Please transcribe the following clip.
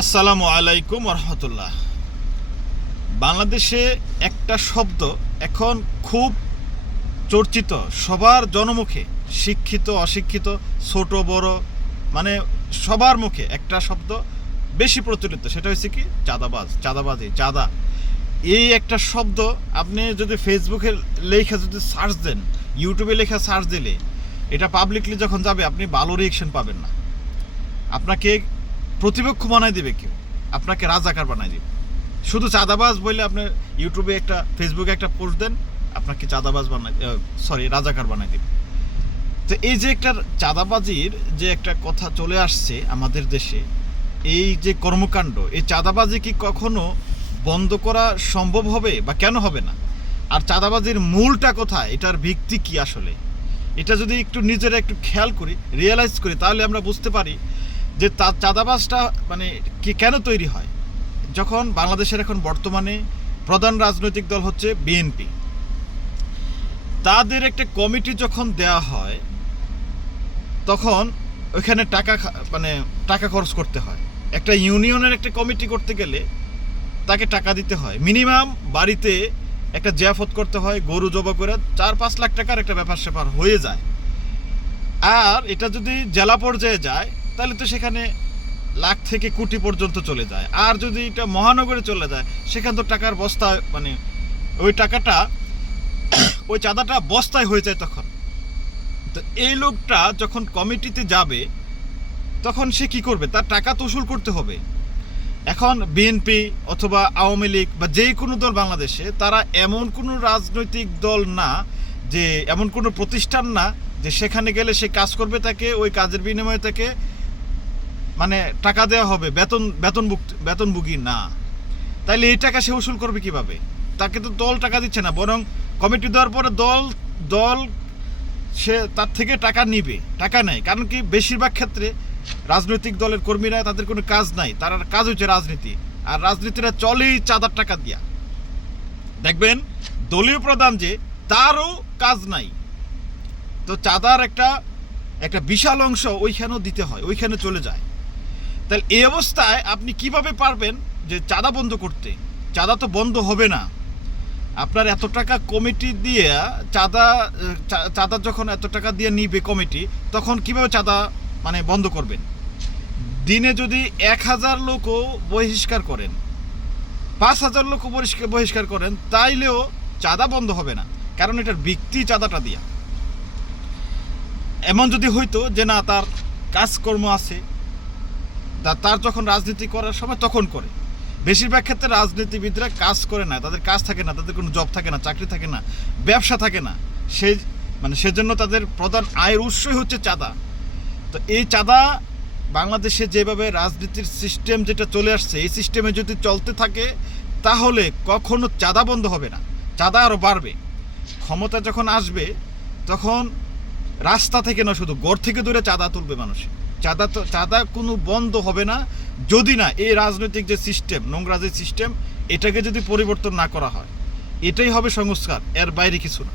আসসালামু আলাইকুম রহমতুল্লাহ বাংলাদেশে একটা শব্দ এখন খুব চর্চিত, সবার জনমুখে, শিক্ষিত, অশিক্ষিত, ছোট, বড় মানে সবার মুখে একটা শব্দ বেশি প্রচলিত, সেটা হচ্ছে কি? চাঁদাবাজ, চাঁদাবাজি, চাঁদা। এই একটা শব্দ আপনি যদি ফেসবুকে লেখা যদি সার্চ দেন ইউটিউবে লেখা সার্চ দিলে, এটা পাবলিকলি যখন যাবে, আপনি ভালো রিয়েকশন পাবেন না। আপনাকে প্রতিপক্ষ বানাই দেবে কেউ। আপনাকে রাজাকার বানাই দেবে। শুধু চাঁদাবাজ বললে আপনার ইউটিউবে একটা ফেসবুকে একটা পোস্ট দেন, আপনাকে চাঁদাবাজ বানাই সরি রাজাকার বানাই দেবে। তো এই যে একটা চাঁদাবাজির যে একটা কথা চলে আসছে আমাদের দেশে, এই যে কর্মকাণ্ড, এই চাঁদাবাজি কি কখনো বন্ধ করা সম্ভব হবে বা কেন হবে না? আর চাঁদাবাজির মূলটা কোথায়? এটার ভিত্তি কি আসলে? এটা যদি একটু নিজেরা একটু খেয়াল করি রিয়েলাইজ করি, তাহলে আমরা বুঝতে পারি যে চাঁদাবাজটা মানে কি কেন তৈরি হয়? যখন বাংলাদেশের এখন বর্তমানে প্রধান রাজনৈতিক দল হচ্ছে বিএনপি। তাদের একটা কমিটি যখন দেয়া হয়, তখন ওইখানে টাকা মানে টাকা খরচ করতে হয়। একটা ইউনিয়নের একটা কমিটি করতে গেলে তাকে টাকা দিতে হয়। মিনিমাম বাড়িতে একটা জিয়াফত করতে হয়, গরু জবা করে চার পাঁচ লাখ টাকার একটা ব্যাপার স্যাপার হয়ে যায়। আর এটা যদি জেলা পর্যায়ে যায় তাহলে তো সেখানে লাখ থেকে কোটি পর্যন্ত চলে যায়। আর যদি এটা মহানগরে চলে যায়, সেখানে তো টাকার বস্তা মানে ওই টাকাটা, ওই চাঁদাটা বস্তায় হয়ে যায় তখন। তো এই লোকটা যখন কমিটিতে যাবে, তখন সে কি করবে? তার টাকা তো উসুল করতে হবে। এখন বিএনপি অথবা আওয়ামী লীগ বা যে কোনো দল বাংলাদেশে, তারা এমন কোনো রাজনৈতিক দল না যে, এমন কোনো প্রতিষ্ঠান না যে, সেখানে গেলে সে কাজ করবে তাকে, ওই কাজের বিনিময়ে তাকে মানে টাকা দেওয়া হবে, বেতন বেতন বেতনভোগী, না। তাইলে এই টাকা সে উসুল করবে কীভাবে? তাকে তো দল টাকা দিচ্ছে না, বরং কমিটি দেওয়ার পরে দল দল সে তার থেকে টাকা নিবে, টাকা নেয়। কারণ কি, বেশিরভাগ ক্ষেত্রে রাজনৈতিক দলের কর্মীরা তাদের কোনো কাজ নাই, তার কাজ হচ্ছে রাজনীতি। আর রাজনীতিরা চলেই চাঁদার টাকা দিয়া। দেখবেন, দলীয় প্রধান যে, তারও কাজ নাই। তো চাঁদার একটা একটা বিশাল অংশ ওইখানেও দিতে হয়, ওইখানে চলে যায়। তাহলে এই অবস্থায় আপনি কীভাবে পারবেন যে চাঁদা বন্ধ করতে? চাঁদা তো বন্ধ হবে না। আপনার এত টাকা কমিটি দিয়ে চাঁদা চাঁদা যখন এত টাকা দিয়ে নিবে কমিটি, তখন কীভাবে চাঁদা মানে বন্ধ করবেন? দিনে যদি এক হাজার লোকও বহিষ্কার করেন, পাঁচ হাজার লোকও বহিষ্কার বহিষ্কার করেন, তাইলেও চাঁদা বন্ধ হবে না। কারণ এটার ব্যক্তি চাঁদাটা দিয়া। এমন যদি হইতো যে না, তার কাজকর্ম আছে তার যখন রাজনীতি করার সময় তখন করে। বেশিরভাগ ক্ষেত্রে রাজনীতিবিদরা কাজ করে না, তাদের কাজ থাকে না, তাদের কোনো জব থাকে না, চাকরি থাকে না, ব্যবসা থাকে না। সেই মানে সেজন্য তাদের প্রধান আয়ের উৎসই হচ্ছে চাঁদা। তো এই চাঁদা বাংলাদেশে যেভাবে রাজনীতির সিস্টেম যেটা চলে আসছে, এই সিস্টেমে যদি চলতে থাকে, তাহলে কখনো চাঁদা বন্ধ হবে না। চাঁদা আরও বাড়বে। ক্ষমতা যখন আসবে, তখন রাস্তা থেকে না শুধু গড় থেকে দূরে চাঁদা তুলবে মানুষ। চাঁদা তো চাঁদা কোনো বন্ধ হবে না। যদি না, এই রাজনৈতিক যে সিস্টেম নোংরা যে সিস্টেম এটাকে যদি পরিবর্তন না করা হয়, এটাই হবে সংস্কার, এর বাইরে কিছু না।